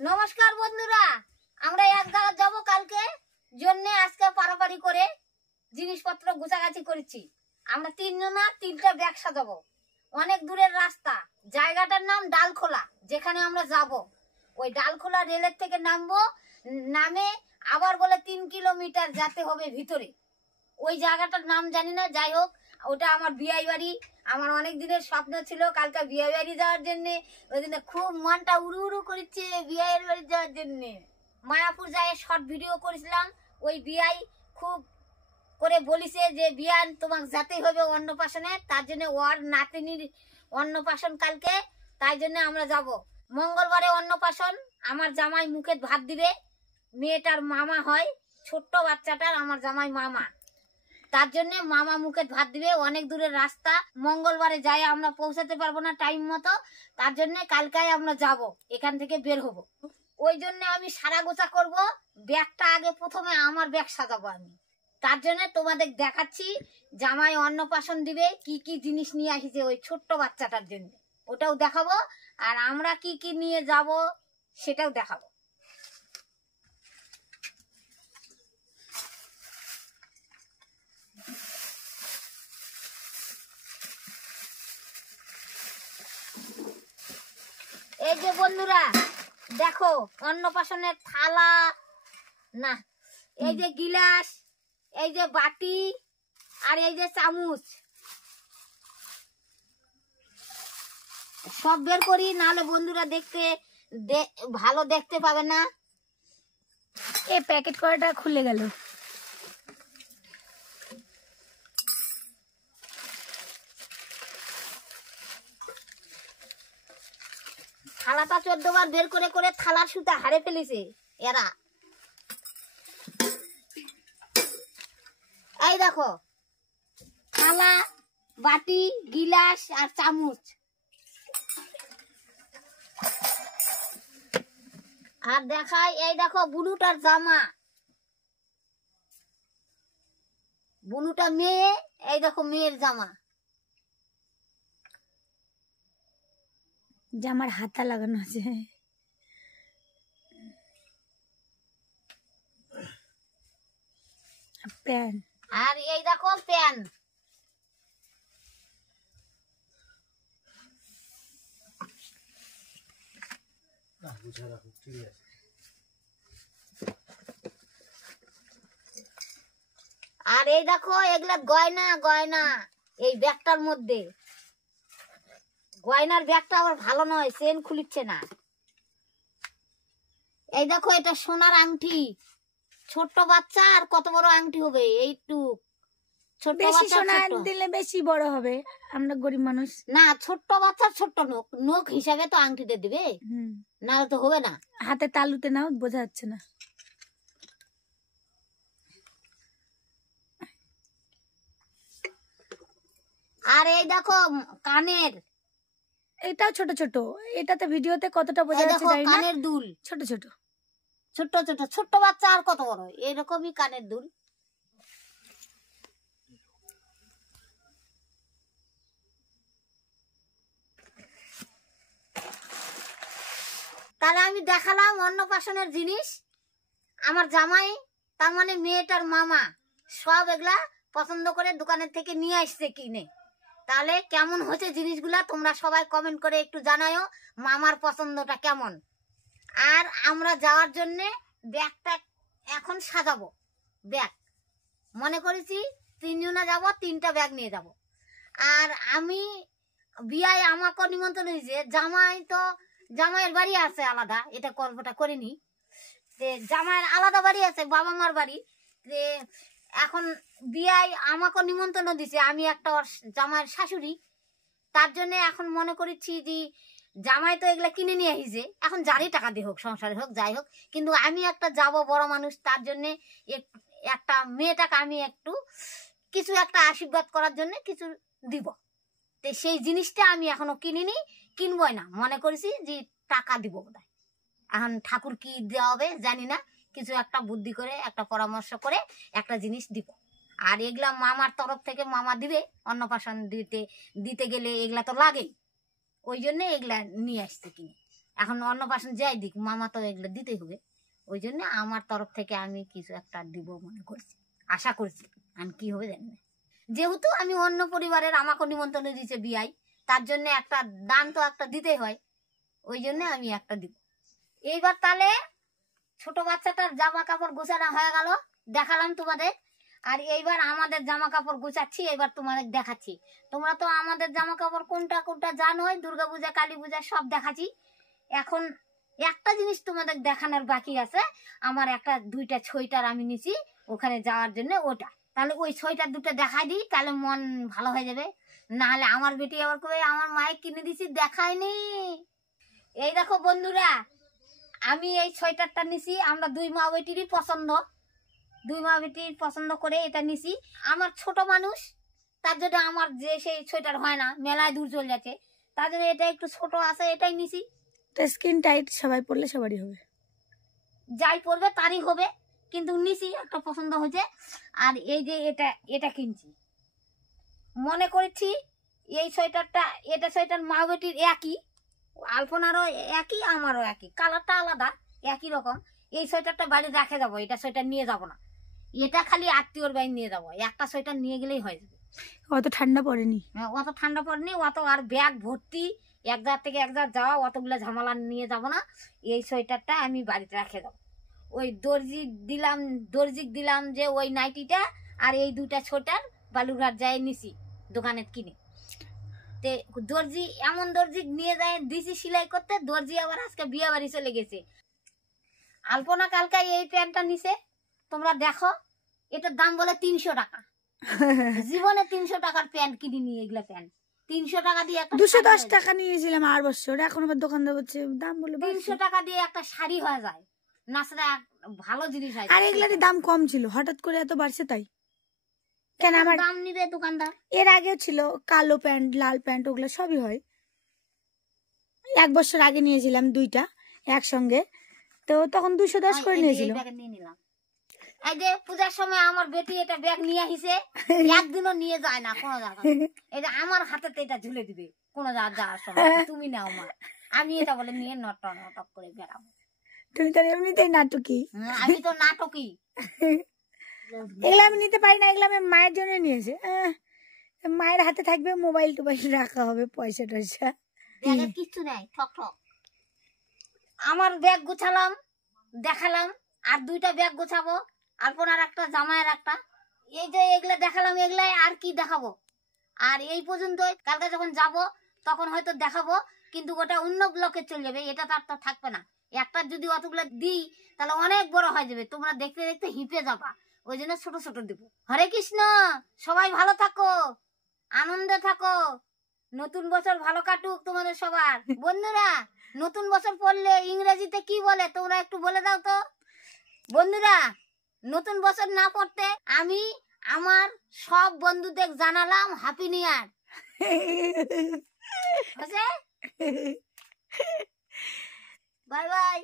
নমস্কার বন্ধুরা, আমরা এক জায়গা যাব কালকে জন্য আজকে পারাপারি করে জিনিসপত্র গুছাগাছি করেছি। আমরা তিনজনা তিনটা ব্যাগ সাজাবো। অনেক দূরের রাস্তা, জায়গাটার নাম ডালখোলা। যেখানে আমরা যাব ওই ডালখোলা রেলের থেকে নামবো, নামে আবার বলে 3 কিলোমিটার যেতে হবে ভিতরে। ওই জায়গাটার নাম জানি না, যাই হোক ওটা আমার বিয়াই বাড়ি। আমার অনেক দিনের স্বপ্ন ছিল কালকে বিয়ে বাড়ি যাওয়ার জন্য। ওই দিনে খুব মনটা উড়ু উড়ু করছে বিয়ের বাড়ি যাওয়ার জন্য। মায়াপুর যায় শর্ট ভিডিও করেছিলাম, ওই বিয়াই খুব করে বলিছে যে বিয়ান তোমাকে যেতেই হবে অন্নপ্রাশনে। তার জন্য ওর নাতিনির অন্নপ্রাশন কালকে, তাই জন্য আমরা যাব। মঙ্গলবারে অন্নপ্রাশন, আমার জামাই মুখে ভাত দিবে। মেয়েটার মামা হয়, ছোট্ট বাচ্চাটার আমার জামাই মামা, তার জন্য মামা মুখে ভাত দিবে। অনেক দূরের রাস্তা, মঙ্গলবারে যাই আমরা পৌঁছাতে পারবো না টাইম মতো, তার জন্য কালকাই আমরা যাব, এখান থেকে বের হব। ওই জন্য আমি সারা গোছা করব। ব্যাগটা আগে প্রথমে আমার ব্যাগ সাজাবো আমি, তার জন্য তোমাদের দেখাচ্ছি জামাই অন্নপ্রাশন দিবে কি কি জিনিস নিয়ে আসিছে ওই ছোট্ট বাচ্চাটার জন্য, ওটাও দেখাবো। আর আমরা কি কি নিয়ে যাব সেটাও দেখাবো। এই যে বন্ধুরা দেখো, অন্নপ্রাশনের থালা না, এই যে গিলাস, এই যে বাটি, আর এই যে চামচ সব বের করি, নাহলে বন্ধুরা দেখতে ভালো দেখতে পাবে না। এই প্যাকেট করাটা খুলে গেল। থালাটা 14 বার বের করে করে থালার সুতা হারে ফেলেছে এরা। এই দেখো থালা, বাটি, গিলাস আর চামচ। আর দেখাই, এই দেখো বুনুটার জামা, বুনুটা মেয়ে, এই দেখো মেয়ের জামা। জামার হাতা লাগানো আছে। প্যান্ট, আর এই দেখো প্যান। আর এই দেখো এগুলা গয়না, গয়না এই ব্যাগটার মধ্যে। গয়নার ব্যাগটা আবার ভালো নয়, চেন খুলিচ্ছে না। এই দেখো এটা সোনার আংটি, ছোট্ট বাচ্চা আর কত বড় আংটি হবে এইটুক। ছোট্ট বাচ্চা দিলে বেশি বড় হবে, আমরা গরিব মানুষ না। ছোট্ট বাচ্চার ছোট্ট নোক, নোক হিসাবে তো আংটিতে দিবে, নাহলে তো হবে না। হাতে তালুতে নাও, বোঝা যাচ্ছে না। আর এই দেখো কানের, এটাও ছোট ছোট। এটাতে ভিডিওতে কতটা বোঝা যাচ্ছে জানি না। কানের দুল ছোট ছোট ছোট্ট ছোট, ছোট্ট বাচ্চা আর কত বড় এরকমই কানের দুল। তাহলে আমি দেখালাম অন্নপ্রাশনের জিনিস। আমার জামাই তার মানে মেয়েটার মামা সব এগুলা পছন্দ করে দোকানের থেকে নিয়ে আসছে কিনে। তাহলে কেমন হচ্ছে জিনিসগুলা তোমরা সবাই কমেন্ট করে একটু জানাও মামার পছন্দটা কেমন। আর আমরা যাওয়ার জন্য ব্যাগটা এখন সাজাবো। ব্যাগ মনে করেছি 3 জনা যাবো, 3টা ব্যাগ নিয়ে যাব। আর আমি বিয়ায় আমাকে নিমন্ত্রণ হয়েছে, জামাই তো জামাইয়ের বাড়ি আছে আলাদা, এটা গল্পটা করিনি। জামাইয়ের আলাদা বাড়ি আছে, বাবা মার বাড়ি। এখন বিয়ায় আমাকে নিমন্ত্রণ দিছে, আমি একটা জামাইয়ের শাশুড়ি। তার জন্য এখন মনে করেছি যে জামাই তো এগুলা কিনে নিয়ে আসছে, এখন যারই টাকা দিয়ে হোক, সংসারে হোক, যাই হোক, কিন্তু আমি একটা যাব বড় মানুষ, তার জন্য একটা মেয়েটাকে আমি একটু কিছু একটা আশীর্বাদ করার জন্য কিছু দিব। তো সেই জিনিসটা আমি এখনো কিনিনি, কিনবই না, মনে করেছি যে টাকা দিব বোধহয়। এখন ঠাকুর কি দেওয়া হবে জানি না, কিছু একটা বুদ্ধি করে একটা পরামর্শ করে একটা জিনিস দিব। আর এগুলা মামার তরফ থেকে মামা দিবে, অন্নপ্রাশন দিতে গেলে এগুলা তো লাগেই, ওই জন্য এগুলা নিয়ে আসছে কিনে। এখন অন্নপ্রাশন যাই দিক, মামা তো এগুলো দিতেই হবে। ওই জন্য আমার তরফ থেকে আমি কিছু একটা দিব মনে করছি, আশা করছি। আর কি হবে জানি না, যেহেতু আমি অন্য পরিবারের, আমাকে নিমন্ত্রণ দিয়েছে বিয়াই, তার জন্য একটা দান তো একটা দিতেই হয়, ওই জন্য আমি একটা দিব। এইবার তাহলে ছোট বাচ্চাটার জামা কাপড় গোছানো হয়ে গেল, দেখালাম তোমাদের। আর এইবার আমাদের জামা কাপড় গোছাচ্ছি, এবার তোমাদের দেখাচ্ছি। তোমরা তো আমাদের জামা কাপড় কোনটা কোনটা জানোই, দুর্গা পূজা, কালী পূজা সব দেখাচ্ছি। এখন একটা জিনিস তোমাদের দেখানোর বাকি আছে, আমার একটা 2টা সোয়েটার আমি নিছি ওখানে যাওয়ার জন্য, ওটা তাহলে ওই সোয়েটার 2টা দেখাই দিই, তাহলে মন ভালো হয়ে যাবে। নাহলে আমার বেটি আবার কবে আমার মায়ের কিনে দিছি দেখায়নি। এই দেখো বন্ধুরা, আমি এই সোয়েটারটা নিছি, আমরা 2 মা বেটিরই পছন্দ, 2 মা বেটির পছন্দ করে এটা নিছি। আমার ছোট মানুষ, তার জন্য আমার যে সেই সোয়েটার হয় না, মেলায় দূর চলে যাচ্ছে, তার জন্য এটা একটু ছোট আছে, এটাই নিছি। স্কিন টাইট, সবাই পরলে সবারই হবে, যাই পরবে তারই হবে, কিন্তু নিছি একটা পছন্দ হয়েছে। আর এই যে এটা কিনছি, মনে করেছি এই সোয়েটারটা, এটা সোয়েটার মা বেটির একই, আলপনারও একই, আমারও একই, কালারটা আলাদা, একই রকম। এই সোয়েটারটা বাড়ি রেখে যাবো, এটা সোয়েটার নিয়ে যাব না, এটা খালি আত্মীয়র বাড়ি নিয়ে যাবো। একটা সোয়েটার নিয়ে গেলেই হয়ে যাবে। অত ঠান্ডা পড়েনি, অত ঠান্ডা পড়েনি, অত আর ব্যাগ ভর্তি এক জায়গা থেকে এক জায়গা যাওয়া, অতগুলো ঝামেলা নিয়ে যাব না। এই সোয়েটারটা আমি বাড়িতে রেখে যাবো। ওই দর্জিক দিলাম যে ওই নাইটিটা আর এই 2টা সোয়েটার বালুরঘাট যায় নিছি দোকানে কিনে। তে দর্জি এমন দর্জি নিয়ে যায় দিছি সেলাই করতে, দর্জি আবার আজকে বিয়ে বাড়ি চলে গেছে। আলপনা কালকে এই প্যান্টটা নিছে, তোমরা দেখো, এটার দাম বলে 300 টাকা। জীবনে 300 টাকার প্যান্ট কিনে নিয়ে, এগুলা প্যান্ট 300 টাকা দিয়ে একটা 210 টাকা নিয়েছিলাম 8 বছর, এখন আবার দোকানদার বলছে দাম বলে 300 টাকা দিয়ে একটা শাড়ি হয়ে যায় না, সেটা ভালো জিনিস হয়। আর এগুলার দাম কম ছিল, হঠাৎ করে এত বাড়ছে তাই। কেন আমার দাম নিবে দোকানদার? এর আগেও ছিল কালো প্যান্ট, লাল প্যান্ট, ওগুলো সবই হয়। 1 বছর আগে নিয়েছিলাম 2টা একসঙ্গে, তো তখন 210 করে নিয়েছিল। এই যে পূজার সময় আমার বেটি এটা ব্যাগ নিয়ে আসিছে, একদিনও নিয়ে যায় না কোনো জায়গা। এই যে আমার হাতে এটা ঝুলে দিবে কোনো যাওয়ার সময়, তুমি নাও মা, আমি এটা বলে নিয়ে নটক করে বেড়াবো। তুমি তো এমনিতেই নাটকি। আমি তো নাটকই। এগুলো আমি নিতে পারি না, এগুলো আমি মায়ের জন্য নিয়েছি। মায়ের হাতে থাকবে, মোবাইল টোবাইল রাখা হবে, পয়সা টয়সা। ব্যাগে কিচ্ছু নেই, ঠক ঠক। আমার ব্যাগ গোছালাম, দেখালাম, আর 2টা ব্যাগ গোছাবো, আলপনার একটা, জামাইয়ের একটা। এই যে এগুলা দেখালাম, এগুলাই আর কি দেখাবো। আর এই পর্যন্ত, কালকে যখন যাব তখন হয়তো দেখাবো, কিন্তু ওটা অন্য ব্লকে চলে যাবে, এটা তার তো থাকবে না। একটা যদি অতগুলো দিই তাহলে অনেক বড় হয়ে যাবে, তোমরা দেখতে দেখতে হিপে যাবা, ওই জন্য ছোট ছোট দিব। হরে কৃষ্ণ, সবাই ভালো থাকো, আনন্দে থাকো, নতুন বছর ভালো কাটুক তোমাদের সবার। বন্ধুরা, নতুন বছর পড়লে ইংরেজিতে কি বলে তোমরা একটু বলে দাও তো বন্ধুরা। নতুন বছর না পড়তে আমি আমার সব বন্ধুদের জানালাম happy new year. Bye bye.